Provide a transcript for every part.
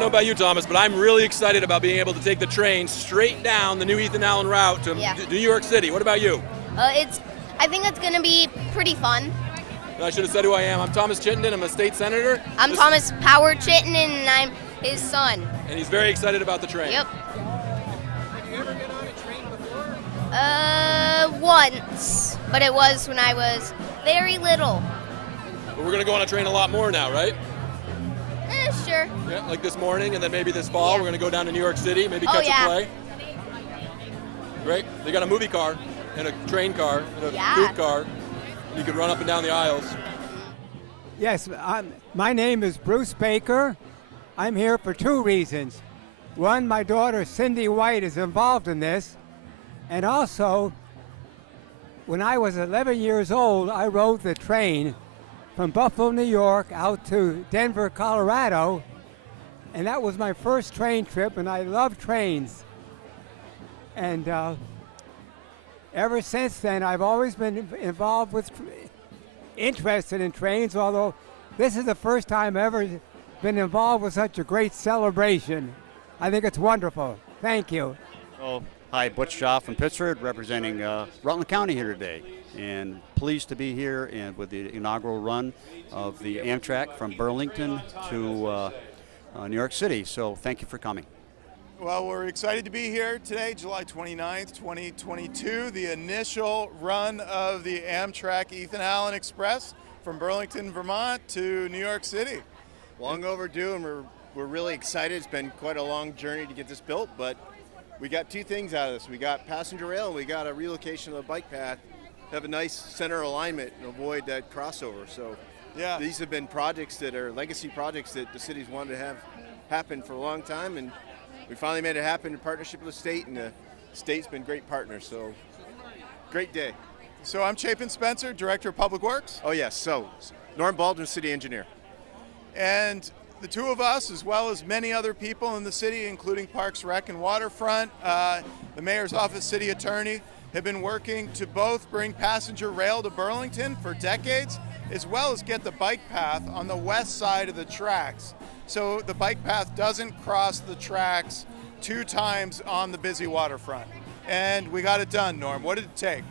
don't know about you, Thomas, but I'm really excited about being able to take the train straight down the new Ethan Allen route to New York City. What about you? I think it's going to be pretty fun. I should have said who I am. I'm Thomas Chittenden. I'm a state senator. I'm Thomas Power Chittenden, and I'm his son. And he's very excited about the train. Yep. Have you ever been on a train before? Once, but it was when I was very little. But we're going to go on a train a lot more now, right? Sure. Yeah, like this morning, and then maybe this fall we're going to go down to New York City, maybe catch a play. Great. They got a movie car and a train car and a food car. You could run up and down the aisles. Yes, my name is Bruce Baker. I'm here for two reasons. One, my daughter Cindy White is involved in this, and also, when I was 11 years old, I rode the train from Buffalo, New York, out to Denver, Colorado, and that was my first train trip, and I love trains. And ever since then, I've always been involved with, interested in trains, although this is the first time I've ever been involved with such a great celebration. I think it's wonderful. Thank you. Oh, hi, Butch Shaw from Pittsford, representing Rutland County here today. And pleased to be here and with the inaugural run of the Amtrak from Burlington to New York City. So thank you for coming. Well, we're excited to be here today, July 29th, 2022, the initial run of the Amtrak Ethan Allen Express from Burlington, Vermont to New York City. Long overdue, and we're really excited. It's been quite a long journey to get this built, but we got two things out of this. We got passenger rail, and we got a relocation of the bike path to have a nice center alignment and avoid that crossover. So these have been projects that are legacy projects that the city's wanted to have happen for a long time, and we finally made it happen in partnership with the state, and the state's been great partners, so great day. So I'm Chapin Spencer, Director of Public Works. Oh yes, so Norm Baldwin, City Engineer. And the two of us, as well as many other people in the city, including Parks, Rec, and Waterfront, the Mayor's Office, City Attorney, have been working to both bring passenger rail to Burlington for decades, as well as get the bike path on the west side of the tracks. So the bike path doesn't cross the tracks two times on the busy waterfront. And we got it done, Norm. What did it take?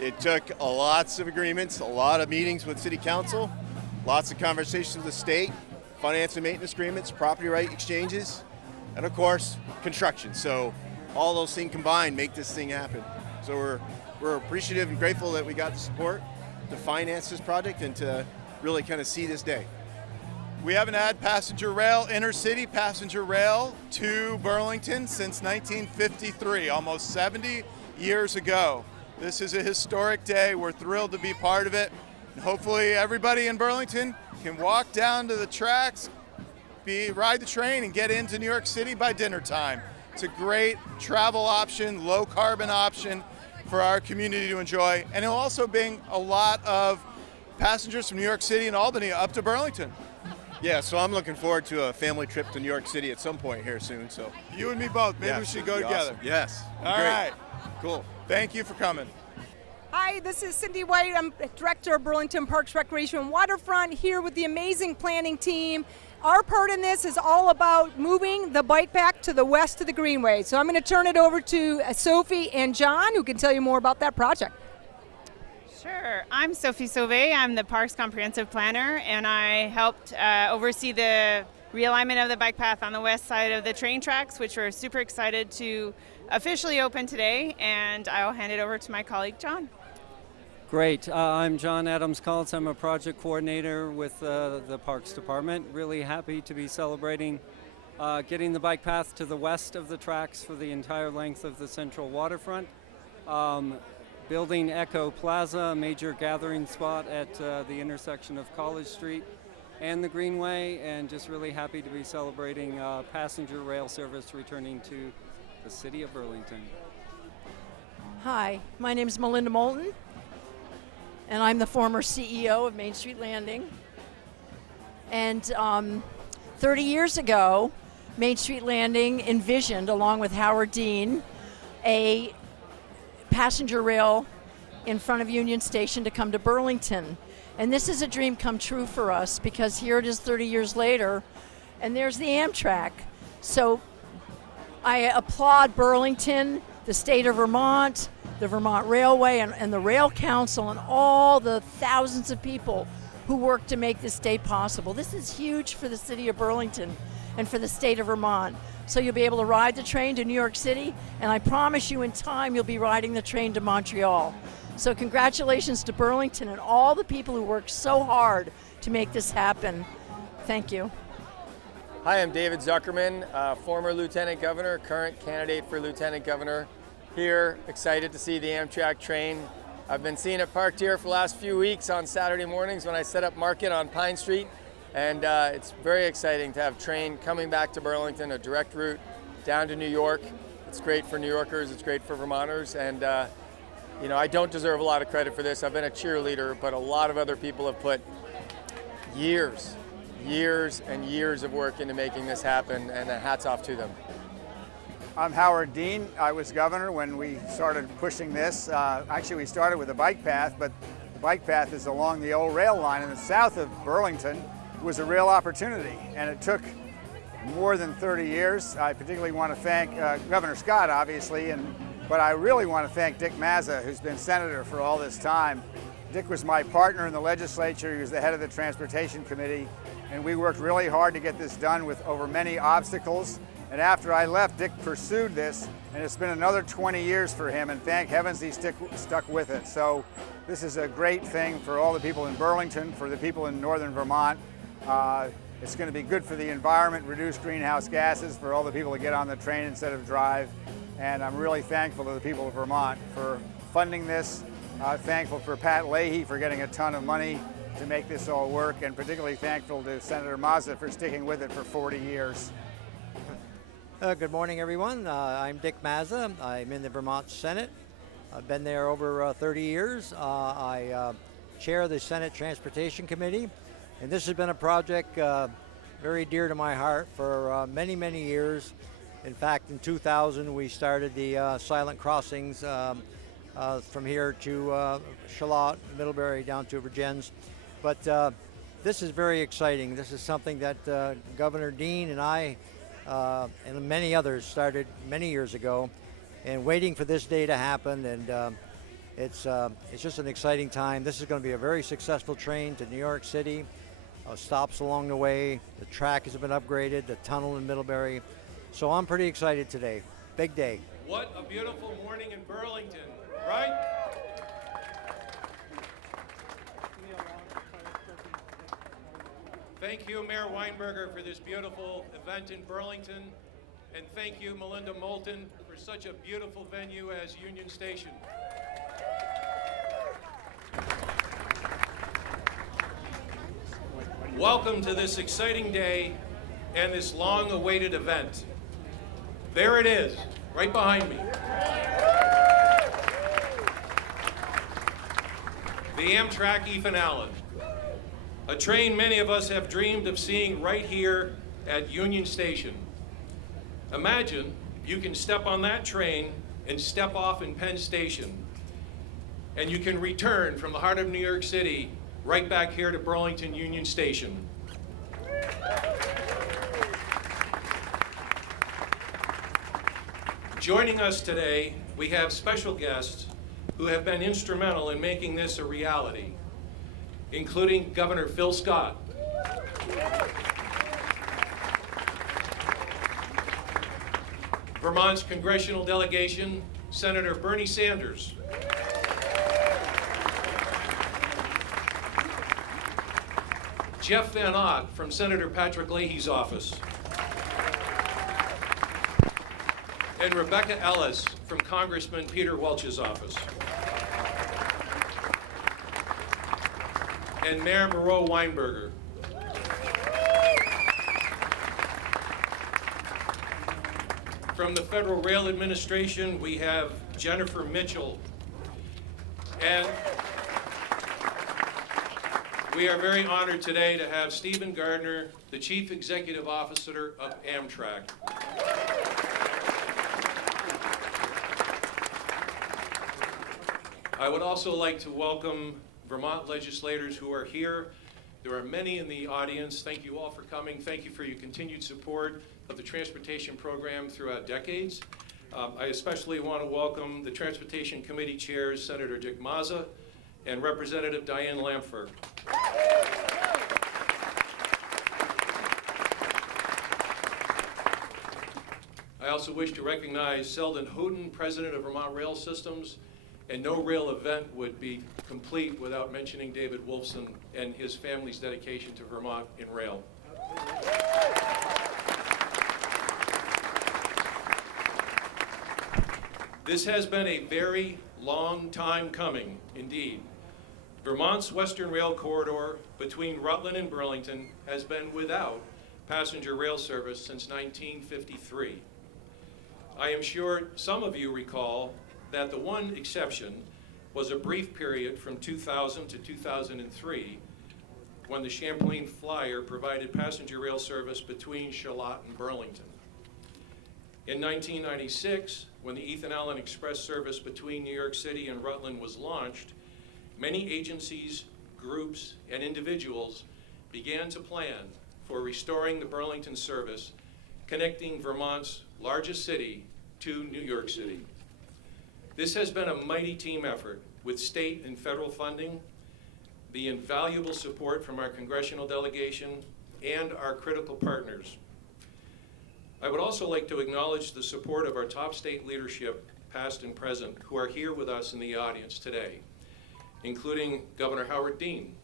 It took lots of agreements, a lot of meetings with City Council, lots of conversations with the state, finance and maintenance agreements, property right exchanges, and of course, construction. So all those things combined make this thing happen. So we're appreciative and grateful that we got the support to finance this project and to really kind of see this day. We haven't had passenger rail, intercity passenger rail to Burlington since 1953, almost 70 years ago. This is a historic day. We're thrilled to be part of it. And hopefully everybody in Burlington can walk down to the tracks, ride the train, and get into New York City by dinner time. It's a great travel option, low carbon option for our community to enjoy. And it'll also bring a lot of passengers from New York City and Albany up to Burlington. Yeah, so I'm looking forward to a family trip to New York City at some point here soon. So you and me both. Maybe we should go together. Awesome. Yes. All right. Cool. Thank you for coming. Hi, this is Cindy White. I'm Director of Burlington Parks, Recreation, and Waterfront, here with the amazing planning team. Our part in this is all about moving the bike path to the west of the Greenway. So I'm going to turn it over to Sophie and John, who can tell you more about that project. Sure. I'm Sophie Sauvé. I'm the Parks Comprehensive Planner, and I helped oversee the realignment of the bike path on the west side of the train tracks, which we're super excited to officially open today, and I'll hand it over to my colleague, John. Great. I'm John Adams-Cults. I'm a project coordinator with the Parks Department. Really happy to be celebrating getting the bike path to the west of the tracks for the entire length of the central waterfront. Building Echo Plaza, a major gathering spot at the intersection of College Street and the Greenway, and just really happy to be celebrating passenger rail service returning to the city of Burlington. Hi, my name is Melinda Moulton, and I'm the former CEO of Main Street Landing. And 30 years ago, Main Street Landing envisioned, along with Howard Dean, a passenger rail in front of Union Station to come to Burlington. And this is a dream come true for us, because here it is 30 years later, and there's the Amtrak. So I applaud Burlington, the state of Vermont, the Vermont Railway, and the Rail Council, and all the thousands of people who work to make this day possible. This is huge for the city of Burlington and for the state of Vermont. So you'll be able to ride the train to New York City, and I promise you in time you'll be riding the train to Montreal. So congratulations to Burlington and all the people who worked so hard to make this happen. Thank you. Hi, I'm David Zuckerman, former Lieutenant Governor, current candidate for Lieutenant Governor. Here, excited to see the Amtrak train. I've been seeing it parked here for the last few weeks on Saturday mornings when I set up market on Pine Street. And it's very exciting to have train coming back to Burlington, a direct route down to New York. It's great for New Yorkers, it's great for Vermonters, and you know, I don't deserve a lot of credit for this. I've been a cheerleader, but a lot of other people have put years and years of work into making this happen, and hats off to them. I'm Howard Dean. I was governor when we started pushing this. Actually, we started with a bike path, but the bike path is along the old rail line in the south of Burlington. It was a real opportunity, and it took more than 30 years. I particularly want to thank Governor Scott, obviously, but I really want to thank Dick Mazza, who's been senator for all this time. Dick was my partner in the legislature. He was the head of the Transportation Committee, and we worked really hard to get this done with over many obstacles. And after I left, Dick pursued this, and it's been another 20 years for him, and thank heavens he stuck with it. So this is a great thing for all the people in Burlington, for the people in northern Vermont. It's going to be good for the environment, reduce greenhouse gases for all the people that get on the train instead of drive. And I'm really thankful to the people of Vermont for funding this. Thankful for Pat Leahy for getting a ton of money to make this all work, and particularly thankful to Senator Mazza for sticking with it for 40 years. Good morning, everyone. I'm Dick Mazza. I'm in the Vermont Senate. I've been there over 30 years. I chair the Senate Transportation Committee, and this has been a project very dear to my heart for many, many years. In fact, in 2000, we started the silent crossings from here to Charlotte, Middlebury, down to Vergennes. But this is very exciting. This is something that Governor Dean and I and many others started many years ago, and waiting for this day to happen. And it's just an exciting time. This is going to be a very successful train to New York City. Stops along the way. The track has been upgraded. The tunnel in Middlebury. So I'm pretty excited today. Big day. What a beautiful morning in Burlington, right? Thank you, Mayor Weinberger, for this beautiful event in Burlington. And thank you, Melinda Moulton, for such a beautiful venue as Union Station. Welcome to this exciting day and this long-awaited event. There it is, right behind me. The Amtrak E-Finale, a train many of us have dreamed of seeing right here at Union Station. Imagine you can step on that train and step off in Penn Station, and you can return from the heart of New York City right back here to Burlington Union Station. Joining us today, we have special guests who have been instrumental in making this a reality, including Governor Phil Scott, Vermont's congressional delegation, Senator Bernie Sanders, Jeff Van Ock from Senator Patrick Leahy's office, and Rebecca Ellis from Congressman Peter Welch's office, and Mayor Moreau Weinberger. From the Federal Rail Administration, we have Jennifer Mitchell, and we are very honored today to have Stephen Gardner, the Chief Executive Officer of Amtrak. I would also like to welcome Vermont legislators who are here There are many in the audience. Thank you all for coming. Thank you for your continued support of the transportation program throughout decades. I especially want to welcome the Transportation Committee chairs, Senator Dick Mazza and Representative Diane Lampfer. I also wish to recognize Selden Houghton, President of Vermont Rail Systems, and no rail event would be complete without mentioning David Wolfson and his family's dedication to Vermont in rail. This has been a very long time coming, indeed. Vermont's Western Rail Corridor between Rutland and Burlington has been without passenger rail service since 1953. I am sure some of you recall that the one exception was a brief period from 2000 to 2003 when the Champlain Flyer provided passenger rail service between Charlotte and Burlington. In 1996, when the Ethan Allen Express service between New York City and Rutland was launched, many agencies, groups, and individuals began to plan for restoring the Burlington service, connecting Vermont's largest city to New York City. This has been a mighty team effort with state and federal funding, the invaluable support from our congressional delegation, and our critical partners. I would also like to acknowledge the support of our top state leadership, past and present, who are here with us in the audience today, including Governor Howard Dean,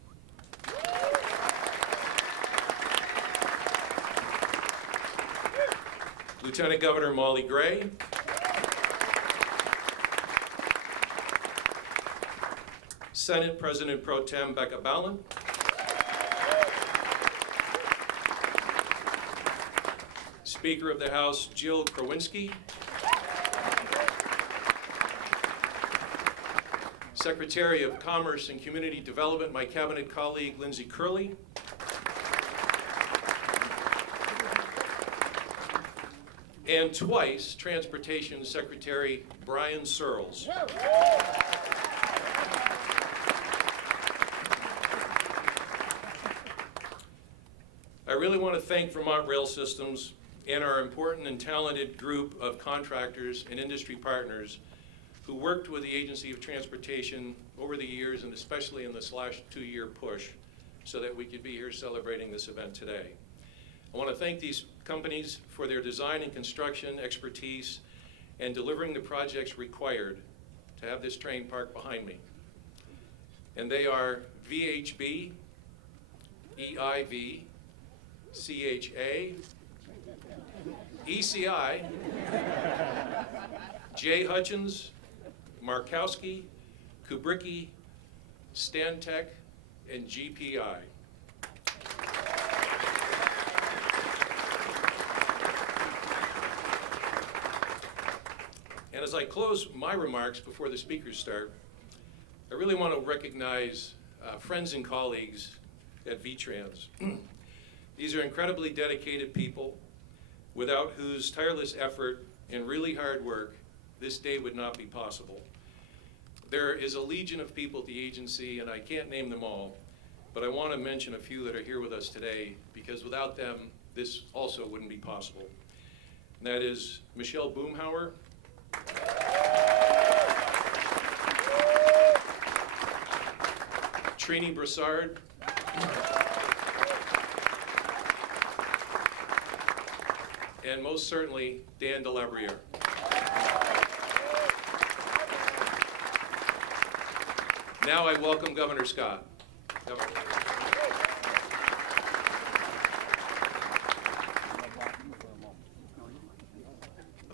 Lieutenant Governor Molly Gray, Senate President Pro Tem Becca Ballin, Speaker of the House Jill Krowinski, Secretary of Commerce and Community Development, my cabinet colleague Lindsay Curley, and twice Transportation Secretary Brian Searles. I really want to thank Vermont Rail Systems and our important and talented group of contractors and industry partners who worked with the Agency of Transportation over the years, and especially in this last 2-year push, so that we could be here celebrating this event today. I want to thank these companies for their design and construction expertise and delivering the projects required to have this train parked behind me. And they are VHB, EIV, CHA, ECI, J. Hutchins, Markowski, Kubricki, Stantec, and GPI. And as I close my remarks before the speakers start, I really want to recognize friends and colleagues at VTrans. These are incredibly dedicated people without whose tireless effort and really hard work this day would not be possible. There is a legion of people at the agency, and I can't name them all, but I want to mention a few that are here with us today, because without them, this also wouldn't be possible. And that is Michelle Boomhauer, Trini Broussard, and most certainly Dan Delabriere. Now I welcome Governor Scott. Governor.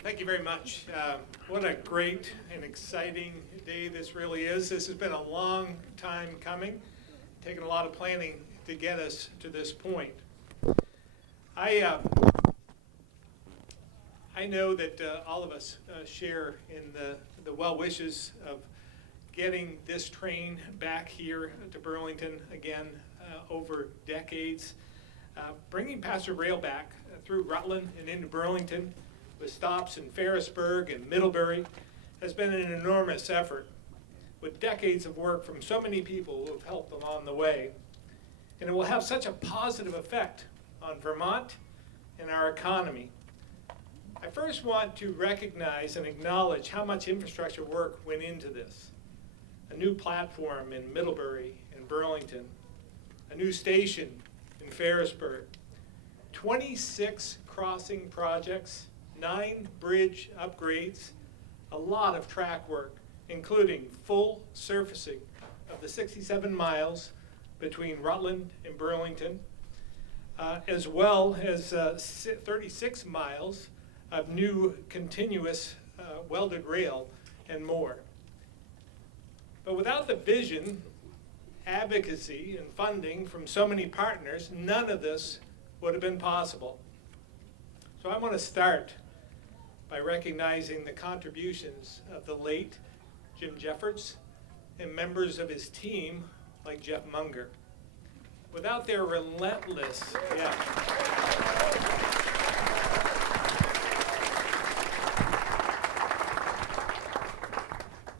Thank you very much. What a great and exciting day this really is. This has been a long time coming, taken a lot of planning to get us to this point. I know that all of us share in the well wishes of getting this train back here to Burlington again over decades. Bringing passenger rail back through Rutland and into Burlington with stops in Ferrisburgh and Middlebury has been an enormous effort with decades of work from so many people who have helped along the way. and it will have such a positive effect on Vermont and our economy. I first want to recognize and acknowledge how much infrastructure work went into this. A new platform in Middlebury and Burlington, a new station in Ferrisburgh, 26 crossing projects, 9 bridge upgrades, a lot of track work, including full surfacing of the 67 miles between Rutland and Burlington, as well as 36 miles of new continuous welded rail and more. But without the vision, advocacy, and funding from so many partners, none of this would have been possible. So I want to start by recognizing the contributions of the late Jim Jeffords and members of his team like Jeff Munger. Without their relentless,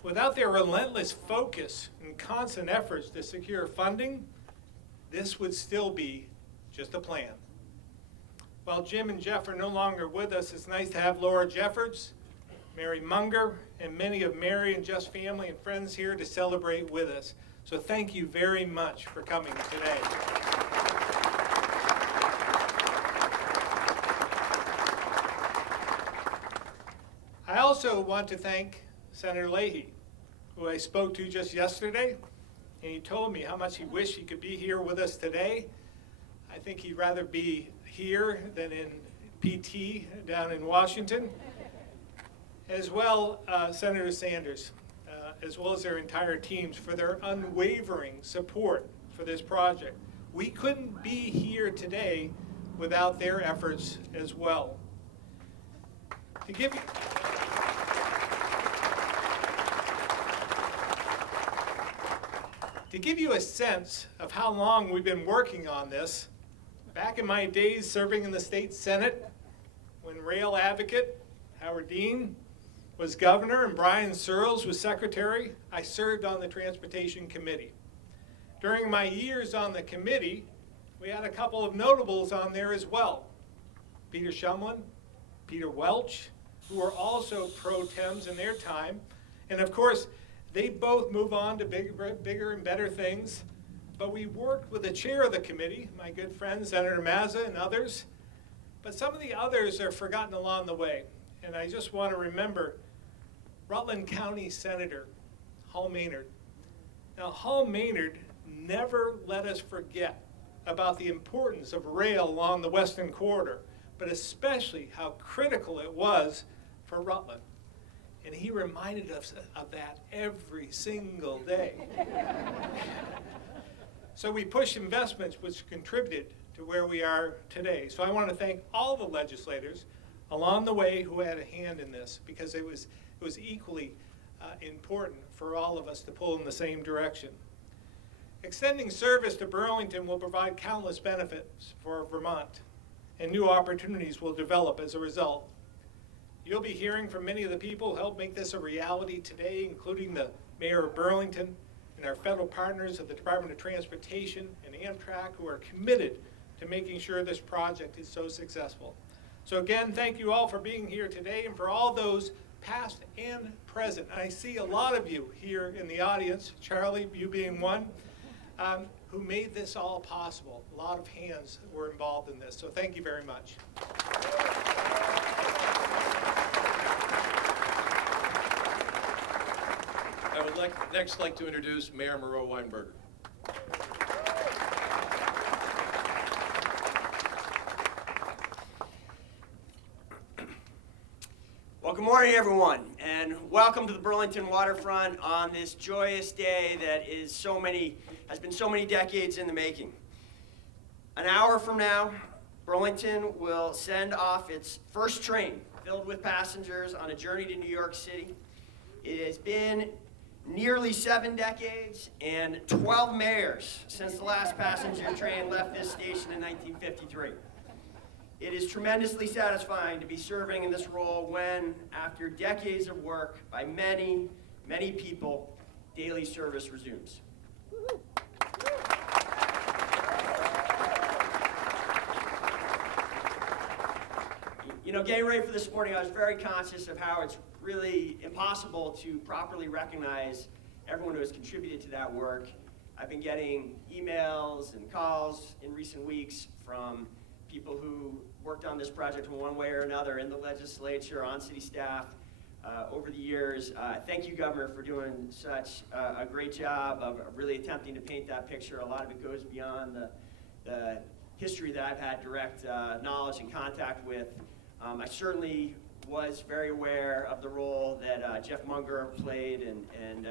without their relentless focus and constant efforts to secure funding, this would still be just a plan. While Jim and Jeff are no longer with us, it's nice to have Laura Jeffords, Mary Munger, and many of Mary and Jeff's family and friends here to celebrate with us. So thank you very much for coming today. I also want to thank Senator Leahy, who I spoke to just yesterday, and he told me how much he wished he could be here with us today. I think he'd rather be here than in PT down in Washington. As well, Senator Sanders, as well as their entire teams, for their unwavering support for this project. We couldn't be here today without their efforts as well. To give you a sense of how long we've been working on this, back in my days serving in the state Senate, when rail advocate Howard Dean was governor and Brian Searles was secretary, I served on the Transportation Committee. During my years on the committee, we had a couple of notables on there as well. Peter Shumlin, Peter Welch, who were also pro tems in their time. And of course, they both move on to bigger and better things. But we worked with the chair of the committee, my good friend Senator Mazza and others. But some of the others are forgotten along the way. And I just want to remember Rutland County Senator Hall Maynard. Now, Hall Maynard never let us forget about the importance of rail along the Western Corridor, but especially how critical it was for Rutland. And he reminded us of that every single day. So we pushed investments which contributed to where we are today. So I want to thank all the legislators along the way who had a hand in this, because it was equally important for all of us to pull in the same direction. Extending service to Burlington will provide countless benefits for Vermont, and new opportunities will develop as a result. You'll be hearing from many of the people who helped make this a reality today, including the Mayor of Burlington and our federal partners of the Department of Transportation and Amtrak, who are committed to making sure this project is so successful. So again, thank you all for being here today, and for all those past and present. I see a lot of you here in the audience, Charlie, you being one, who made this all possible. A lot of hands were involved in this, so thank you very much. I would next like to introduce Mayor Moreau Weinberger. Well, good morning, everyone, and welcome to the Burlington waterfront on this joyous day that has been so many decades in the making. An hour from now, Burlington will send off its first train filled with passengers on a journey to New York City. It has been nearly 7 decades and 12 mayors since the last passenger train left this station in 1953. It is tremendously satisfying to be serving in this role when, after decades of work by many, many people, daily service resumes. know, getting ready for this morning, I was very conscious of how it's really impossible to properly recognize everyone who has contributed to that work. I've been getting emails and calls in recent weeks from people who worked on this project in one way or another in the legislature, on city staff, over the years. Thank you, Governor, for doing such a great job of really attempting to paint that picture. A lot of it goes beyond the history that I've had direct knowledge and contact with. I certainly was very aware of the role that Jeff Munger played, and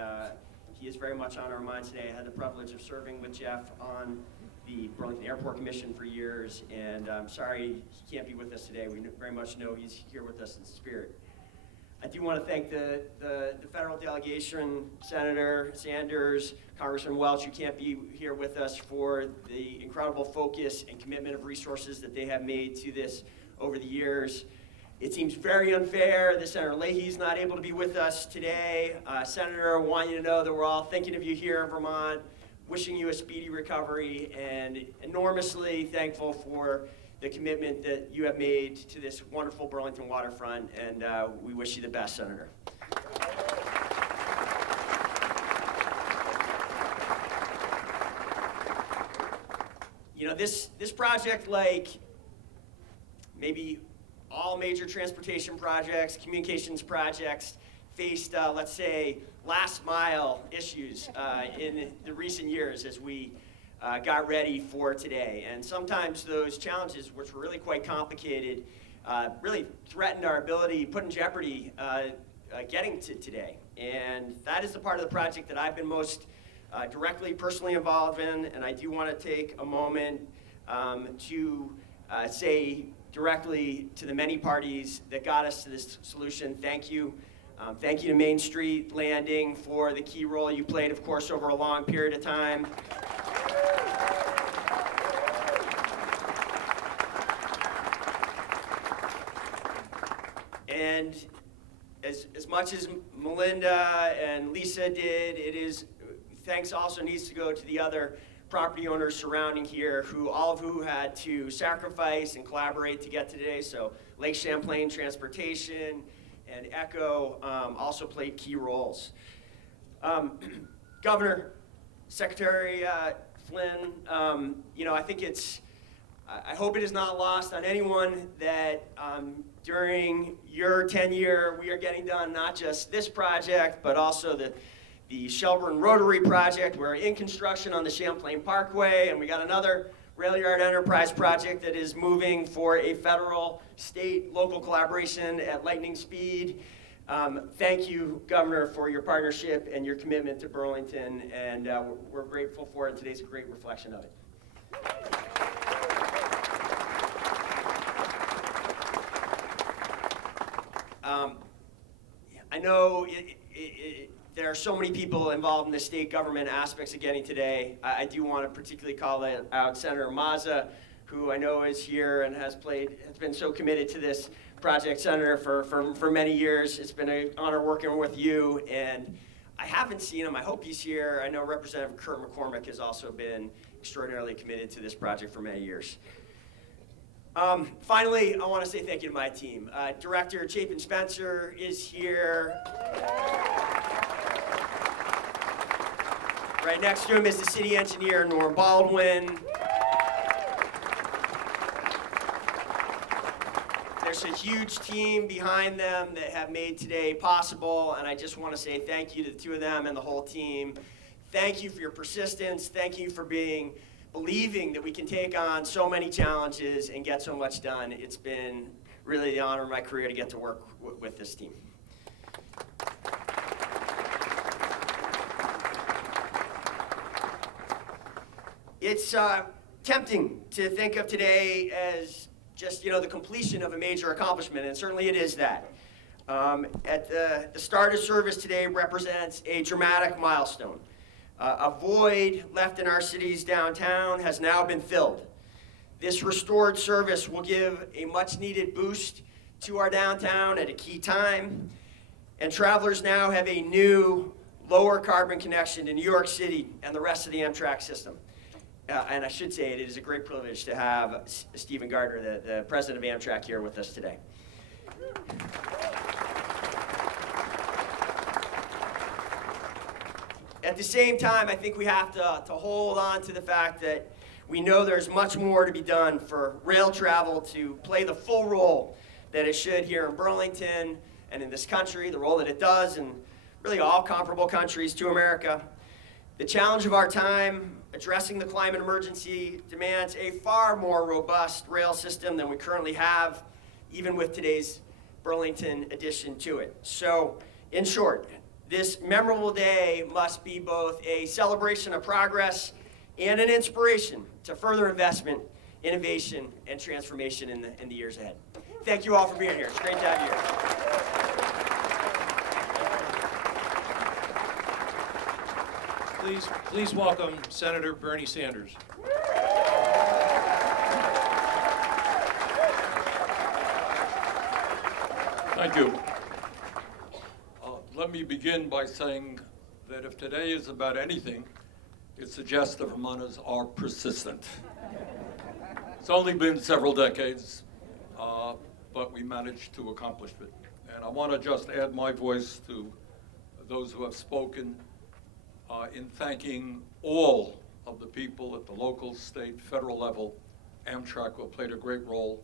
he is very much on our minds today. I had the privilege of serving with Jeff on the Burlington Airport Commission for years, and I'm sorry he can't be with us today. We very much know he's here with us in spirit. I do want to thank the federal delegation, Senator Sanders, Congressman Welch, who can't be here with us, for the incredible focus and commitment of resources that they have made to this over the years. It seems very unfair that Senator Leahy's not able to be with us today. Senator, I want you to know that we're all thinking of you here in Vermont, wishing you a speedy recovery, and enormously thankful for the commitment that you have made to this wonderful Burlington waterfront, and we wish you the best, Senator. You know, this project, like maybe all major transportation projects, communications projects, faced, let's say, last mile issues in the recent years as we got ready for today. And sometimes those challenges, which were really quite complicated, really threatened our ability, put in jeopardy getting to today. And that is the part of the project that I've been most directly, personally involved in, and I do want to take a moment to say directly to the many parties that got us to this solution, thank you. Thank you to Main Street Landing for the key role you played, of course, over a long period of time. And as much as Melinda and Lisa did, thanks also needs to go to the other property owners surrounding here, all of who had to sacrifice and collaborate to get to today. So Lake Champlain Transportation and Echo also played key roles. Governor, Secretary Flynn, you know, I think I hope it is not lost on anyone that during your tenure, we are getting done not just this project, but also the Shelburne Rotary project. We're in construction on the Champlain Parkway, and we got another rail yard enterprise project that is moving for a federal, state, local collaboration at lightning speed. Thank you, Governor, for your partnership and your commitment to Burlington, and we're grateful for it. Today's a great reflection of it. I know there are so many people involved in the state government aspects of getting today. I do want to particularly call out Senator Mazza, who I know is here and has been so committed to this project, Senator, for many years. It's been an honor working with you, and I haven't seen him. I hope he's here. I know Representative Kurt McCormick has also been extraordinarily committed to this project for many years. Finally, I want to say thank you to my team. Director Chapin Spencer is here. Right next to him is the city engineer, Norm Baldwin. There's a huge team behind them that have made today possible, and I just want to say thank you to the two of them and the whole team. Thank you for your persistence. Thank you for believing that we can take on so many challenges and get so much done. It's been really the honor of my career to get to work with this team. It's tempting to think of today as just, the completion of a major accomplishment, and certainly it is that. At the start of service today represents a dramatic milestone. A void left in our city's downtown has now been filled. This restored service will give a much-needed boost to our downtown at a key time, and travelers now have a new, lower carbon connection to New York City and the rest of the Amtrak system. And I should say it is a great privilege to have Stephen Gardner, the president of Amtrak, here with us today. At the same time, I think we have to hold on to the fact that we know there's much more to be done for rail travel to play the full role that it should here in Burlington and in this country, the role that it does in really all comparable countries to America. The challenge of our time, addressing the climate emergency, demands a far more robust rail system than we currently have, even with today's Burlington addition to it. So, in short, this memorable day must be both a celebration of progress and an inspiration to further investment, innovation, and transformation in the years ahead. Thank you all for being here. It's great to have you here. Please welcome Senator Bernie Sanders. Thank you. Let me begin by saying that if today is about anything, it suggests that Vermonters are persistent. It's only been several decades, but we managed to accomplish it. And I want to just add my voice to those who have spoken in thanking all of the people at the local, state, federal level. Amtrak will played a great role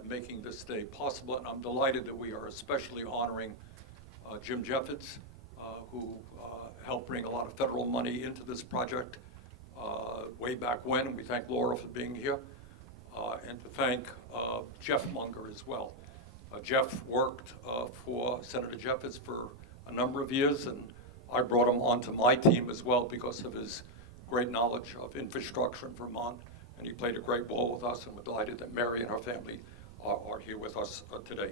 in making this day possible, and I'm delighted that we are especially honoring Jim Jeffords, who helped bring a lot of federal money into this project way back when, and we thank Laura for being here, and to thank Jeff Munger as well. Jeff worked for Senator Jeffords for a number of years, and I brought him onto my team as well because of his great knowledge of infrastructure in Vermont, and he played a great role with us, and we're delighted that Mary and her family are here with us today.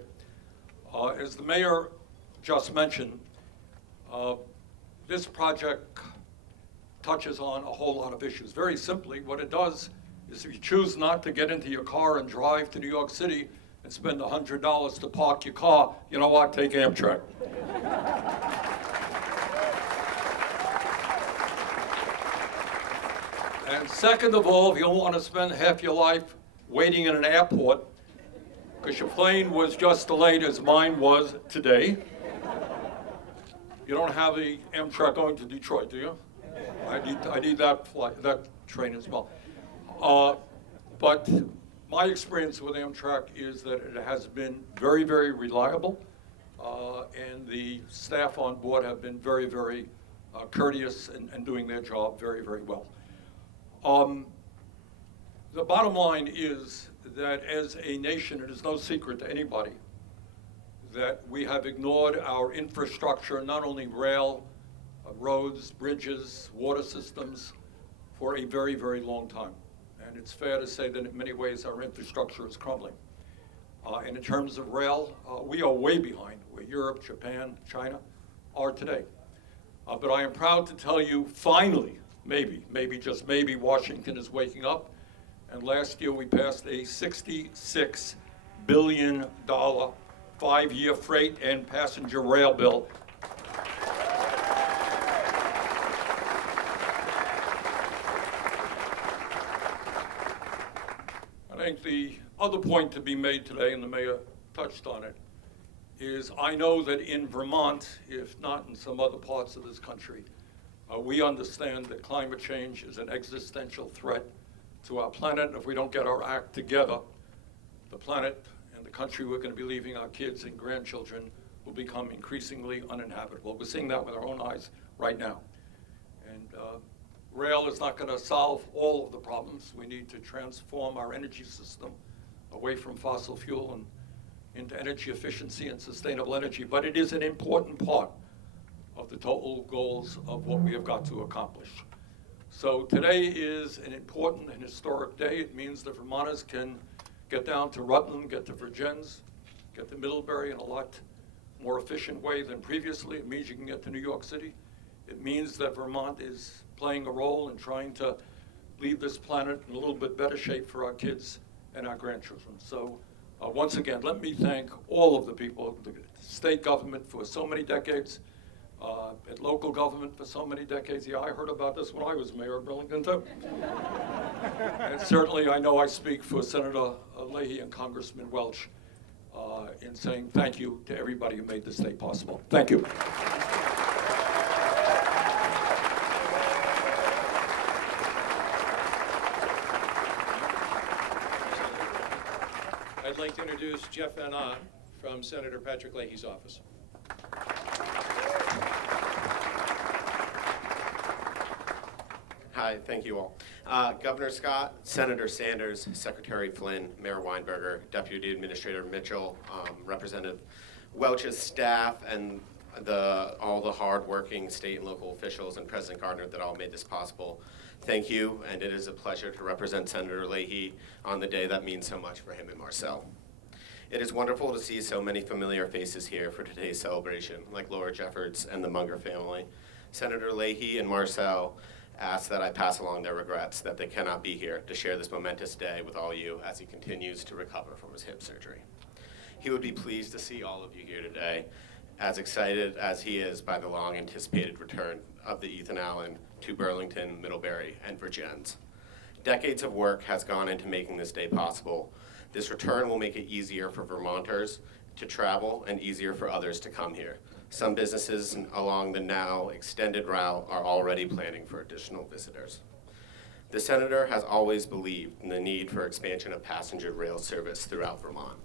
As the mayor just mentioned, this project touches on a whole lot of issues. Very simply, what it does is if you choose not to get into your car and drive to New York City and spend $100 to park your car, you know what, take Amtrak. And second of all, if you don't want to spend half your life waiting in an airport because your plane was just delayed as mine was today, you don't have the Amtrak going to Detroit, do you? I need that flight, that train as well. But my experience with Amtrak is that it has been very, very reliable, and the staff on board have been very, very courteous and doing their job very, very well. The bottom line is that as a nation, it is no secret to anybody that we have ignored our infrastructure, not only rail, roads, bridges, water systems, for a very, very long time. And it's fair to say that in many ways our infrastructure is crumbling. And in terms of rail, we are way behind where Europe, Japan, China are today. But I am proud to tell you, finally, maybe, just maybe, Washington is waking up. And last year we passed a $66 billion 5-year freight and passenger rail bill. I think the other point to be made today, and the mayor touched on it, is I know that in Vermont, if not in some other parts of this country, we understand that climate change is an existential threat to our planet. And if we don't get our act together, the planet and the country we're going to be leaving our kids and grandchildren will become increasingly uninhabitable. We're seeing that with our own eyes right now. And rail is not going to solve all of the problems. We need to transform our energy system away from fossil fuel and into energy efficiency and sustainable energy. But it is an important part of the total goals of what we have got to accomplish. So today is an important and historic day. It means that Vermonters can get down to Rutland, get to Vergennes, get to Middlebury in a lot more efficient way than previously. It means you can get to New York City. It means that Vermont is playing a role in trying to leave this planet in a little bit better shape for our kids and our grandchildren. So once again, let me thank all of the people, the state government for so many decades, at local government for so many decades. Yeah, I heard about this when I was mayor of Burlington too. And certainly I know I speak for Senator Leahy and Congressman Welch in saying thank you to everybody who made this day possible. Thank you. I'd like to introduce Jeff Van Ott from Senator Patrick Leahy's office. Hi, thank you all. Governor Scott, Senator Sanders, Secretary Flynn, Mayor Weinberger, Deputy Administrator Mitchell, Representative Welch's staff, and all the hard-working state and local officials, and President Gardner that all made this possible. Thank you, and it is a pleasure to represent Senator Leahy on the day that means so much for him and Marcel. It is wonderful to see so many familiar faces here for today's celebration, like Laura Jeffords and the Munger family. Senator Leahy and Marcel ask that I pass along their regrets that they cannot be here to share this momentous day with all you as he continues to recover from his hip surgery. He would be pleased to see all of you here today, as excited as he is by the long-anticipated return of the Ethan Allen to Burlington, Middlebury, and Vergennes. Decades of work has gone into making this day possible. This return will make it easier for Vermonters to travel and easier for others to come here. Some businesses along the now extended route are already planning for additional visitors. The Senator has always believed in the need for expansion of passenger rail service throughout Vermont.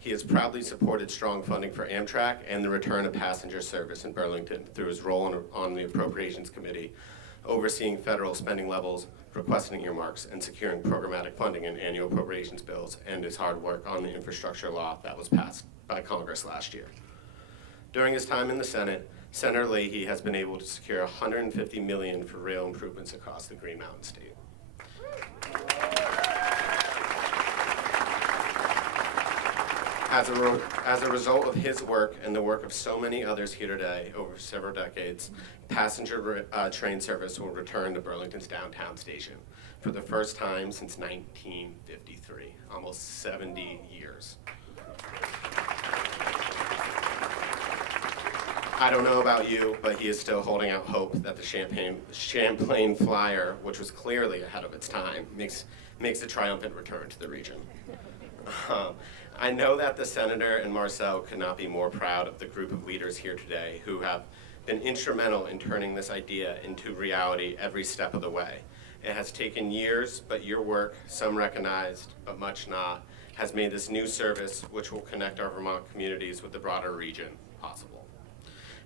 He has proudly supported strong funding for Amtrak and the return of passenger service in Burlington through his role on the Appropriations Committee, overseeing federal spending levels, requesting earmarks, and securing programmatic funding in annual appropriations bills, and his hard work on the infrastructure law that was passed by Congress last year. During his time in the Senate, Senator Leahy has been able to secure $150 million for rail improvements across the Green Mountain State. As a result of his work and the work of so many others here today over several decades, passenger train service will return to Burlington's downtown station for the first time since 1953, almost 70 years. I don't know about you, but he is still holding out hope that the Champlain Flyer, which was clearly ahead of its time, makes a triumphant return to the region. I know that the Senator and Marcel could not be more proud of the group of leaders here today who have been instrumental in turning this idea into reality every step of the way. It has taken years, but your work, some recognized, but much not, has made this new service, which will connect our Vermont communities with the broader region, possible.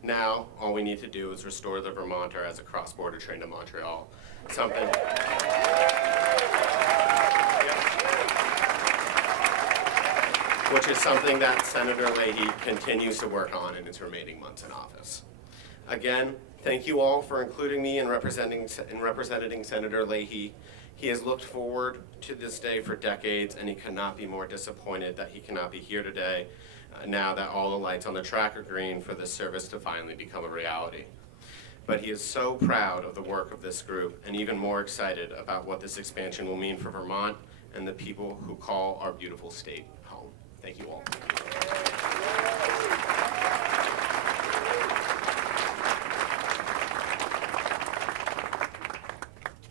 Now, all we need to do is restore the Vermonter as a cross-border train to Montreal, which is something that Senator Leahy continues to work on in his remaining months in office. Again, thank you all for including me in representing Senator Leahy. He has looked forward to this day for decades, and he cannot be more disappointed that he cannot be here today, now that all the lights on the track are green for this service to finally become a reality. But he is so proud of the work of this group, and even more excited about what this expansion will mean for Vermont and the people who call our beautiful state home. Thank you all.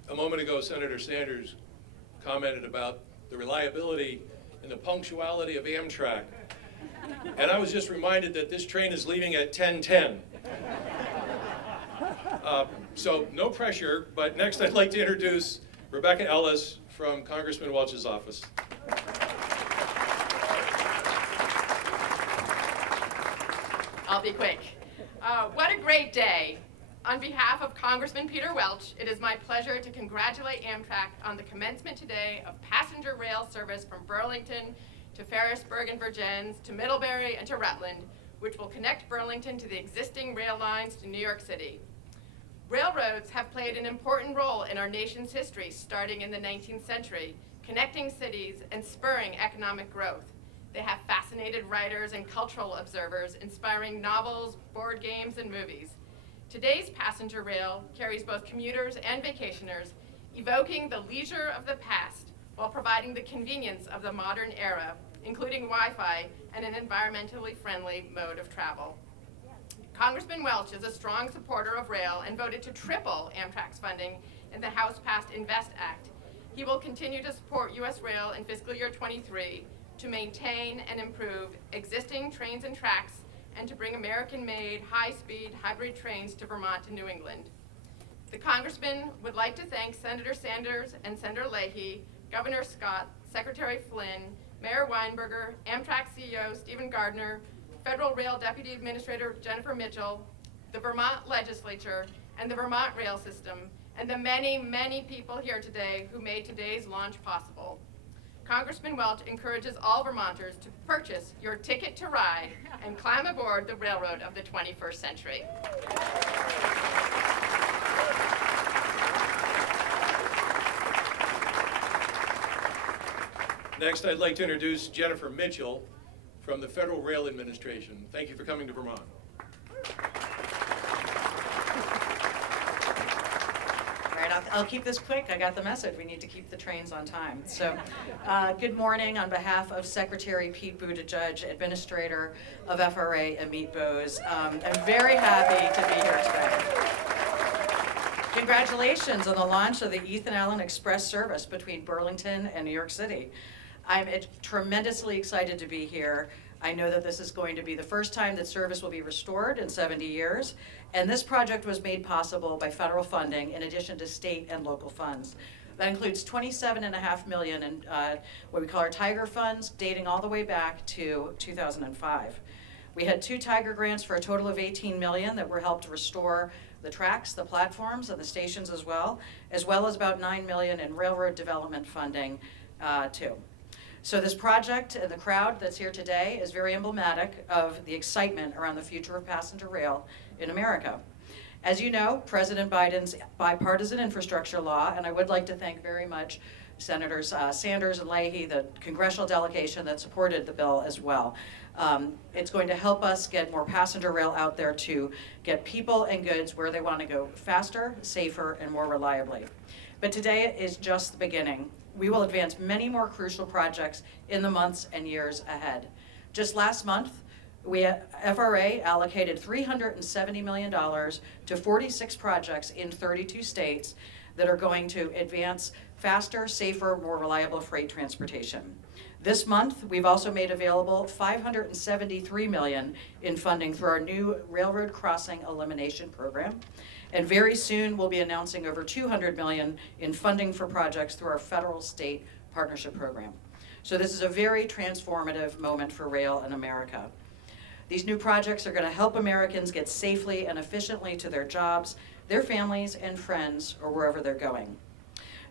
A moment ago, Senator Sanders commented about the reliability and the punctuality of Amtrak. And I was just reminded that this train is leaving at 10:10. So no pressure, but next I'd like to introduce Rebecca Ellis from Congressman Welch's office. I'll be quick. What a great day. On behalf of Congressman Peter Welch, it is my pleasure to congratulate Amtrak on the commencement today of passenger rail service from Burlington to Ferrisburgh-Vergennes, to Middlebury, and to Rutland, which will connect Burlington to the existing rail lines to New York City. Railroads have played an important role in our nation's history, starting in the 19th century, connecting cities and spurring economic growth. They have fascinated writers and cultural observers, inspiring novels, board games, and movies. Today's passenger rail carries both commuters and vacationers, evoking the leisure of the past while providing the convenience of the modern era, including Wi-Fi and an environmentally friendly mode of travel. Congressman Welch is a strong supporter of rail and voted to triple Amtrak's funding in the House-passed INVEST Act. He will continue to support U.S. Rail in fiscal year 23 to maintain and improve existing trains and tracks and to bring American-made, high-speed hybrid trains to Vermont and New England. The Congressman would like to thank Senator Sanders and Senator Leahy, Governor Scott, Secretary Flynn, Mayor Weinberger, Amtrak CEO Stephen Gardner, Federal Rail Deputy Administrator Jennifer Mitchell, the Vermont Legislature, and the Vermont Rail System, and the many, many people here today who made today's launch possible. Congressman Welch encourages all Vermonters to purchase your ticket to ride and climb aboard the railroad of the 21st century. Next, I'd like to introduce Jennifer Mitchell from the Federal Rail Administration. Thank you for coming to Vermont. I'll keep this quick. I got the message. We need to keep the trains on time. So, good morning on behalf of Secretary Pete Buttigieg, Administrator of FRA, Amit Bose. I'm very happy to be here today. Congratulations on the launch of the Ethan Allen Express service between Burlington and New York City. I'm tremendously excited to be here. I know that this is going to be the first time that service will be restored in 70 years, and this project was made possible by federal funding in addition to state and local funds. That includes $27.5 million in what we call our Tiger funds, dating all the way back to 2005. We had 2 Tiger grants for a total of $18 million that were helped to restore the tracks, the platforms, and the stations as well as about $9 million in railroad development funding too. So this project and the crowd that's here today is very emblematic of the excitement around the future of passenger rail in America. As you know, President Biden's bipartisan infrastructure law, and I would like to thank very much Senators Sanders and Leahy, the congressional delegation that supported the bill as well. It's going to help us get more passenger rail out there to get people and goods where they want to go faster, safer, and more reliably. But today is just the beginning. We will advance many more crucial projects in the months and years ahead. Just last month, FRA allocated $370 million to 46 projects in 32 states that are going to advance faster, safer, more reliable freight transportation. This month, we've also made available $573 million in funding through our new Railroad Crossing Elimination Program. And very soon, we'll be announcing over $200 million in funding for projects through our federal-state partnership program. So this is a very transformative moment for rail in America. These new projects are going to help Americans get safely and efficiently to their jobs, their families and friends, or wherever they're going.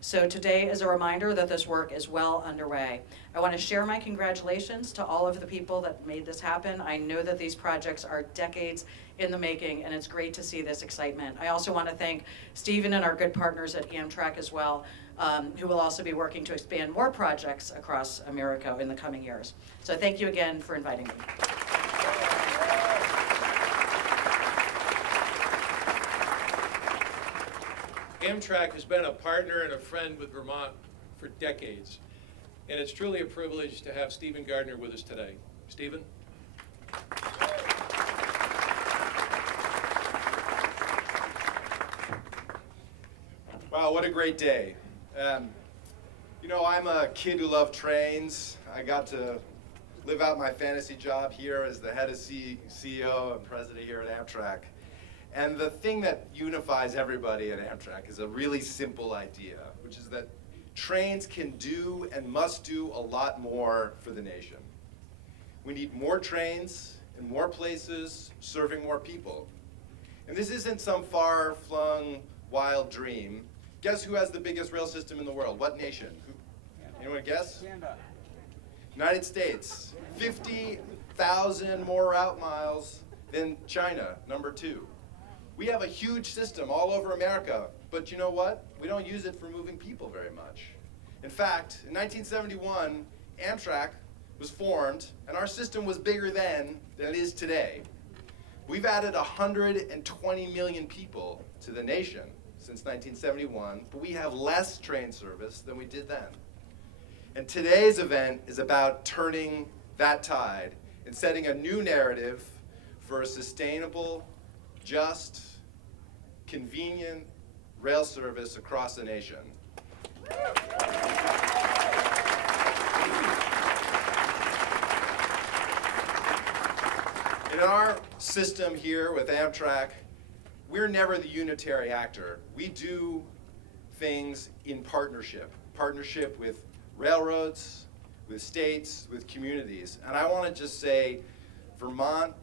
So today is a reminder that this work is well underway. I want to share my congratulations to all of the people that made this happen. I know that these projects are decades in the making, and it's great to see this excitement. I also want to thank Stephen and our good partners at Amtrak as well, who will also be working to expand more projects across America in the coming years. So thank you again for inviting me. Amtrak has been a partner and a friend with Vermont for decades, and it's truly a privilege to have Stephen Gardner with us today. Stephen? Wow, what a great day. You know, I'm a kid who loved trains. I got to live out my fantasy job here as the head of CEO and president here at Amtrak. And the thing that unifies everybody at Amtrak is a really simple idea, which is that trains can do and must do a lot more for the nation. We need more trains in more places, serving more people. And this isn't some far-flung, wild dream. Guess who has the biggest rail system in the world? What nation? Anyone guess? Canada. United States. 50,000 more route miles than China, number 2. We have a huge system all over America, but you know what? We don't use it for moving people very much. In fact, in 1971, Amtrak was formed, and our system was bigger then than it is today. We've added 120 million people to the nation since 1971, but we have less train service than we did then. And today's event is about turning that tide and setting a new narrative for a sustainable, just, convenient rail service across the nation. our system here with Amtrak, we're never the unitary actor. We do things in partnership with railroads, with states, with communities. And I want to just say, Vermont,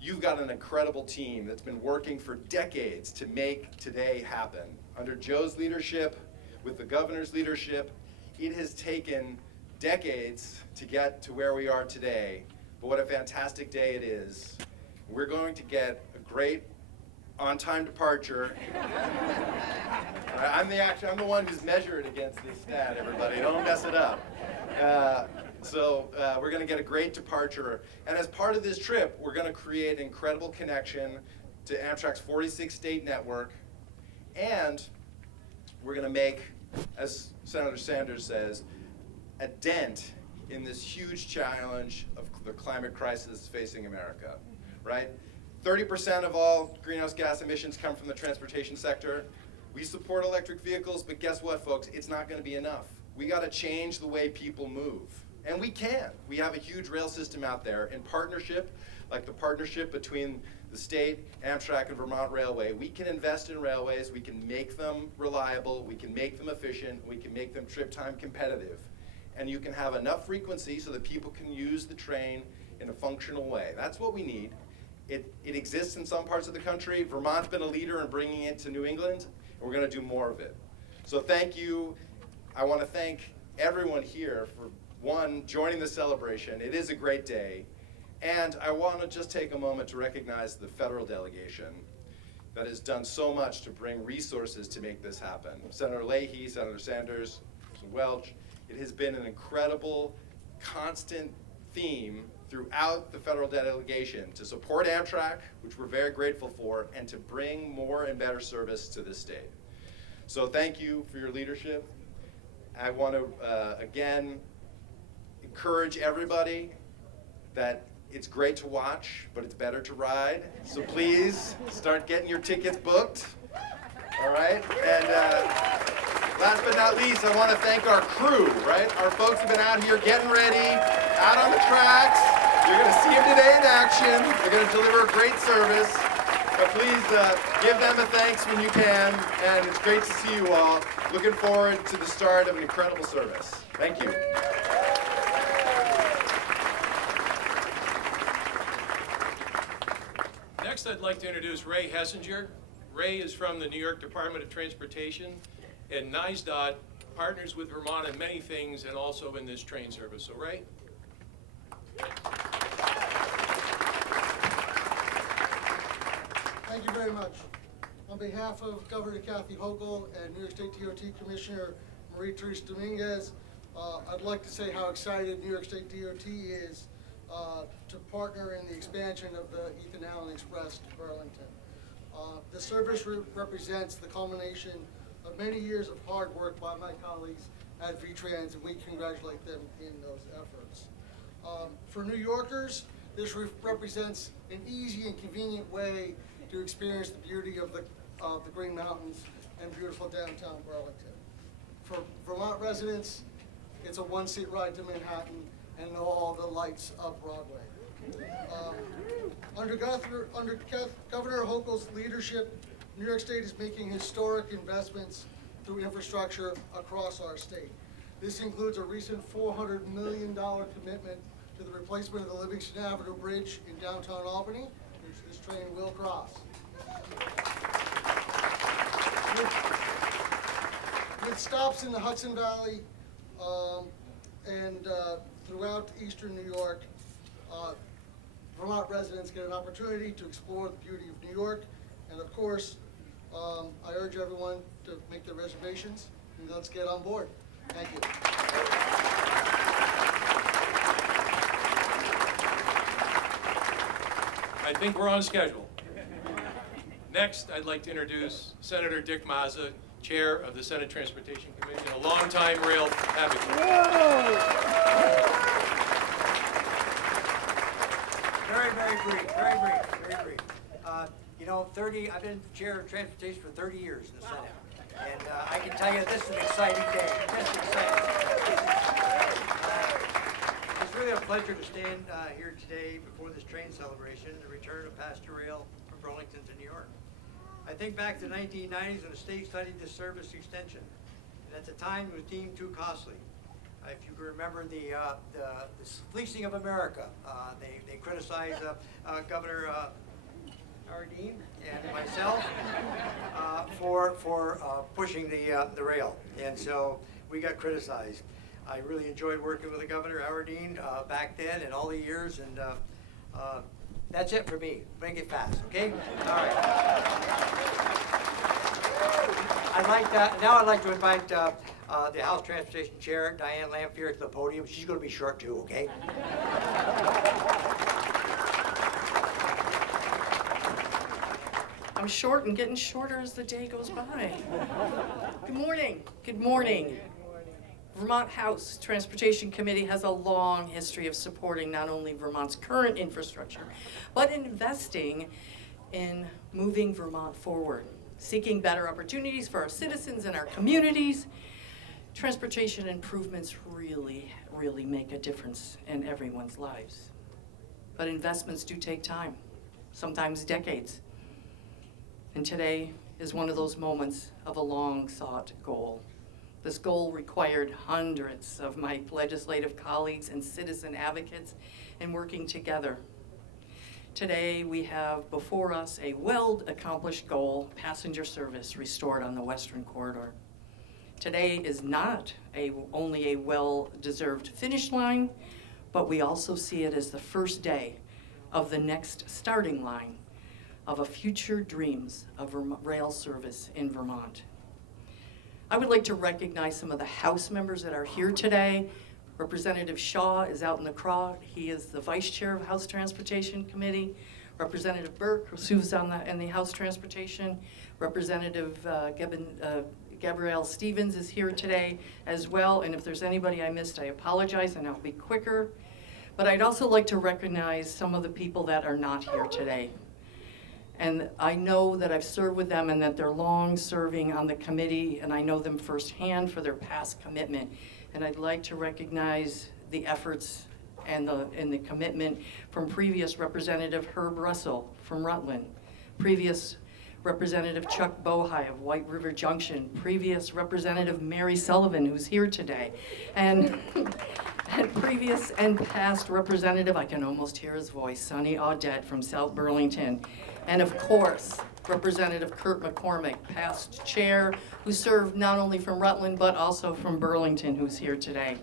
you've got an incredible team that's been working for decades to make today happen. Under Joe's leadership, with the governor's leadership, it has taken decades to get to where we are today. But what a fantastic day it is. We're going to get a great on-time departure. I'm the one who's measured against this stat, everybody. Don't mess it up. So we're going to get a great departure. And as part of this trip, we're going to create an incredible connection to Amtrak's 46-state network. And we're going to make, as Senator Sanders says, a dent in this huge challenge of the climate crisis facing America, right? 30% of all greenhouse gas emissions come from the transportation sector. We support electric vehicles, but guess what, folks? It's not going to be enough. We got to change the way people move. And we can. We have a huge rail system out there in partnership, like the partnership between the state, Amtrak, and Vermont Railway. We can invest in railways. We can make them reliable. We can make them efficient. We can make them trip time competitive. And you can have enough frequency so that people can use the train in a functional way. That's what we need. It exists in some parts of the country. Vermont's been a leader in bringing it to New England, and we're going to do more of it. So thank you. I want to thank everyone here for, one, joining the celebration. It is a great day. And I want to just take a moment to recognize the federal delegation that has done so much to bring resources to make this happen. Senator Leahy, Senator Sanders, President Welch. It has been an incredible, constant theme throughout the federal delegation to support Amtrak, which we're very grateful for, and to bring more and better service to this state. So thank you for your leadership. I want to, again, encourage everybody that it's great to watch, but it's better to ride. So please start getting your tickets booked. All right? And last but not least, I want to thank our crew, right? Our folks have been out here getting ready, out on the tracks. You're going to see them today in action. They're going to deliver a great service. But please give them a thanks when you can. And it's great to see you all. Looking forward to the start of an incredible service. Thank you. Next, I'd like to introduce Ray Hessinger. Ray is from the New York Department of Transportation, and NYSDOT partners with Vermont in many things and also in this train service. So Ray? Thank you very much. On behalf of Governor Kathy Hochul and New York State DOT Commissioner Marie-Therese Dominguez, I'd like to say how excited New York State DOT is to partner in the expansion of the Ethan Allen Express to Burlington. The service represents the culmination of many years of hard work by my colleagues at VTrans, and we congratulate them in those efforts. For New Yorkers, this represents an easy and convenient way to experience the beauty of the Green Mountains and beautiful downtown Burlington. For Vermont residents, it's a one-seat ride to Manhattan and all the lights of Broadway. Under Governor Hochul's leadership, New York State is making historic investments through infrastructure across our state. This includes a recent $400 million commitment to the replacement of the Livingston Avenue Bridge in downtown Albany, which this train will cross. With stops in the Hudson Valley and throughout eastern New York, Vermont residents get an opportunity to explore the beauty of New York. And of course, I urge everyone to make their reservations and let's get on board. Thank you. I think we're on schedule. Next, I'd like to introduce Senator Dick Mazza, Chair of the Senate Transportation Committee, and a longtime rail advocate. Very brief, very brief. You know, I've been chair of transportation for 30 years in the Senate. And I can tell you this is an exciting day. Just exciting. It's really a pleasure to stand here today before this train celebration, the return of passenger rail from Burlington to New York. I think back to the 1990s when the state studied this service extension, and at the time it was deemed too costly. If you can remember the fleecing of America, they criticized Governor Howard Dean and myself for pushing the rail, and so we got criticized. I really enjoyed working with the Governor Howard Dean back then and all the years, and that's it for me. Make it fast, okay? All right. I'd like to invite the House Transportation Chair, Diane Lamphere, to the podium. She's going to be short too, okay? I'm short and getting shorter as the day goes by. Good morning. Good morning. Vermont House Transportation Committee has a long history of supporting not only Vermont's current infrastructure, but investing in moving Vermont forward, seeking better opportunities for our citizens and our communities. Transportation improvements really, really make a difference in everyone's lives. But investments do take time, sometimes decades. And today is one of those moments of a long-sought goal. This goal required hundreds of my legislative colleagues and citizen advocates in working together. Today we have before us a well-accomplished goal, passenger service restored on the Western Corridor. Today is not only a well-deserved finish line, but we also see it as the first day of the next starting line of a future dreams of rail service in Vermont. I would like to recognize some of the House members that are here today. Representative Shaw is out in the crowd. He is the Vice Chair of House Transportation Committee. Representative Burke, who's in the House Transportation. Representative Gabrielle Stevens is here today as well. And if there's anybody I missed, I apologize, and I'll be quicker. But I'd also like to recognize some of the people that are not here today. And I know that I've served with them and that they're long serving on the committee, and I know them firsthand for their past commitment. And I'd like to recognize the efforts and the commitment from previous Representative Herb Russell from Rutland, previous Representative Chuck Bohai of White River Junction, previous Representative Mary Sullivan, who's here today, and previous and past Representative, I can almost hear his voice, Sonny Audette from South Burlington. And of course, Representative Kurt McCormick, past chair, who served not only from Rutland, but also from Burlington, who's here today.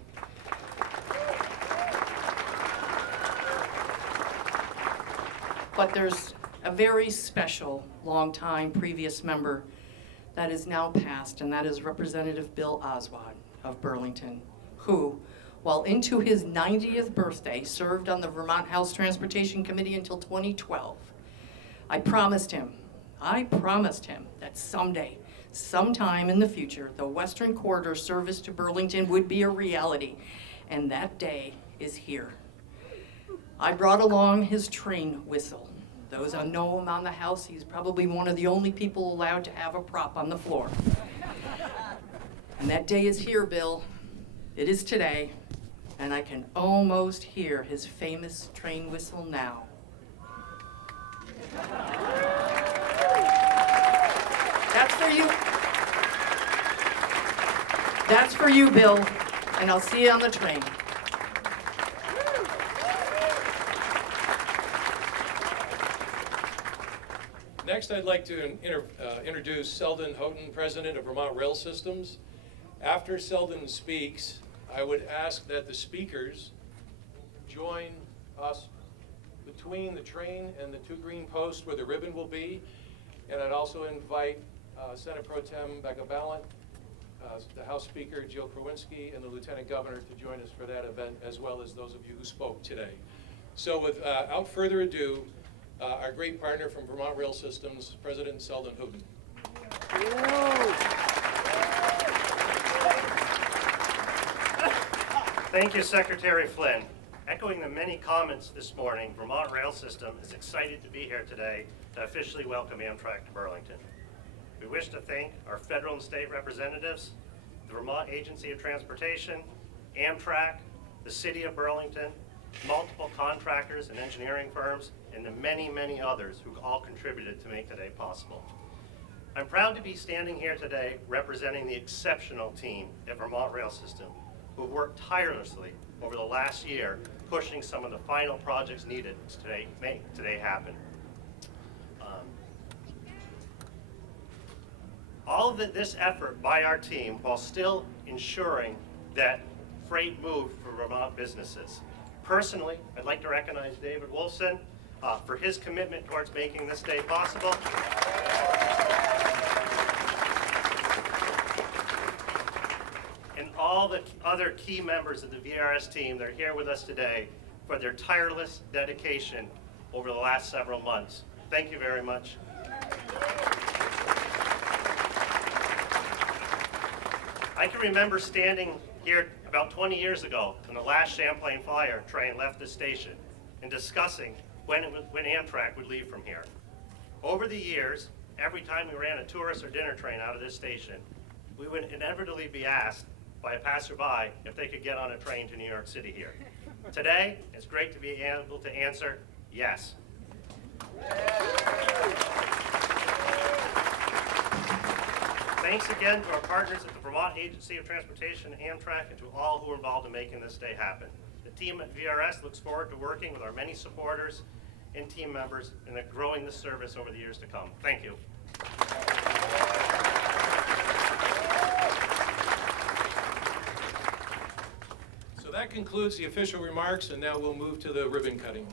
But there's a very special, long-time previous member that is now passed, and that is Representative Bill Oswald of Burlington, who, while into his 90th birthday, served on the Vermont House Transportation Committee until 2012. I promised him that someday, sometime in the future, the Western Corridor service to Burlington would be a reality, and that day is here. I brought along his train whistle. Those who know him on the House, he's probably one of the only people allowed to have a prop on the floor. And that day is here, Bill. It is today, and I can almost hear his famous train whistle now. That's for you. That's for you, Bill, and I'll see you on the train. Next, I'd like to introduce Selden Houghton, President of Vermont Rail Systems. After Selden speaks, I would ask that the speakers join us between the train and the two green posts where the ribbon will be. And I'd also invite Senate Pro Tem Becca Ballant, the House Speaker Jill Krowinski, and the Lieutenant Governor to join us for that event, as well as those of you who spoke today. So without further ado, our great partner from Vermont Rail Systems, President Selden Houghton. Thank you, Secretary Flynn. Echoing the many comments this morning, Vermont Rail System is excited to be here today to officially welcome Amtrak to Burlington. We wish to thank our federal and state representatives, the Vermont Agency of Transportation, Amtrak, the City of Burlington, multiple contractors and engineering firms, and the many, many others who all contributed to make today possible. I'm proud to be standing here today representing the exceptional team at Vermont Rail System, who have worked tirelessly over the last year, pushing some of the final projects needed to make today happen. All of this effort by our team while still ensuring that freight moved for Vermont businesses. Personally, I'd like to recognize David Wolfson for his commitment towards making this day possible. And all the other key members of the VRS team that are here with us today for their tireless dedication over the last several months. Thank you very much. I can remember standing here about 20 years ago when the last Champlain Flyer train left the station and discussing when Amtrak would leave from here. Over the years, every time we ran a tourist or dinner train out of this station, we would inevitably be asked by a passerby if they could get on a train to New York City here. Today, it's great to be able to answer yes. Thanks again to our partners at the Vermont Agency of Transportation, Amtrak, and to all who are involved in making this day happen. The team at VRS looks forward to working with our many supporters and team members and growing this service over the years to come. Thank you. So that concludes the official remarks, and now we'll move to the ribbon cutting.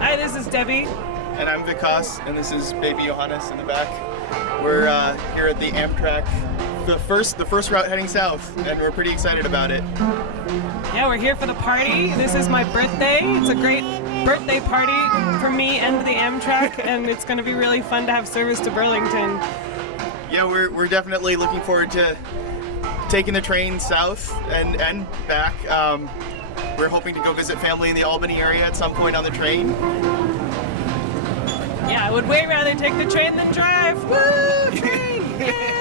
Hi, this is Debbie. And I'm Vikas, and this is baby Johannes in the back. We're here at the Amtrak, the first route heading south, and we're pretty excited about it. Yeah, we're here for the party. This is my birthday. It's a great birthday party for me and the Amtrak, and it's going to be really fun to have service to Burlington. Yeah, we're definitely looking forward to taking the train south and back. We're hoping to go visit family in the Albany area at some point on the train. Yeah, I would way rather take the train than drive. Woo! Train! Yeah!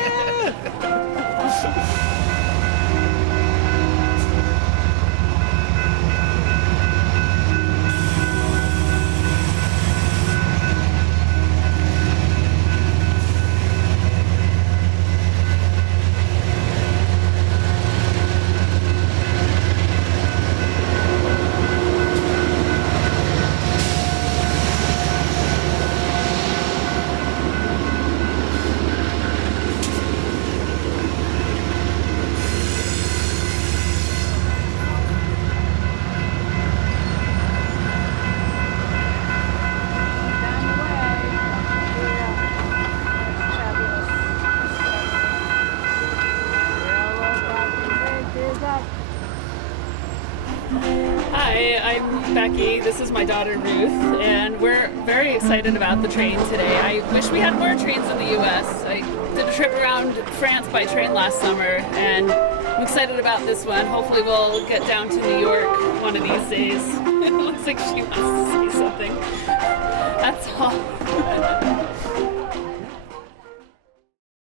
Hi, I'm Becky. This is my daughter Ruth, and we're very excited about the train today. I wish we had more trains in the U.S. I did a trip around France by train last summer, and I'm excited about this one. Hopefully we'll get down to New York one of these days. It looks like she wants to say something. That's all.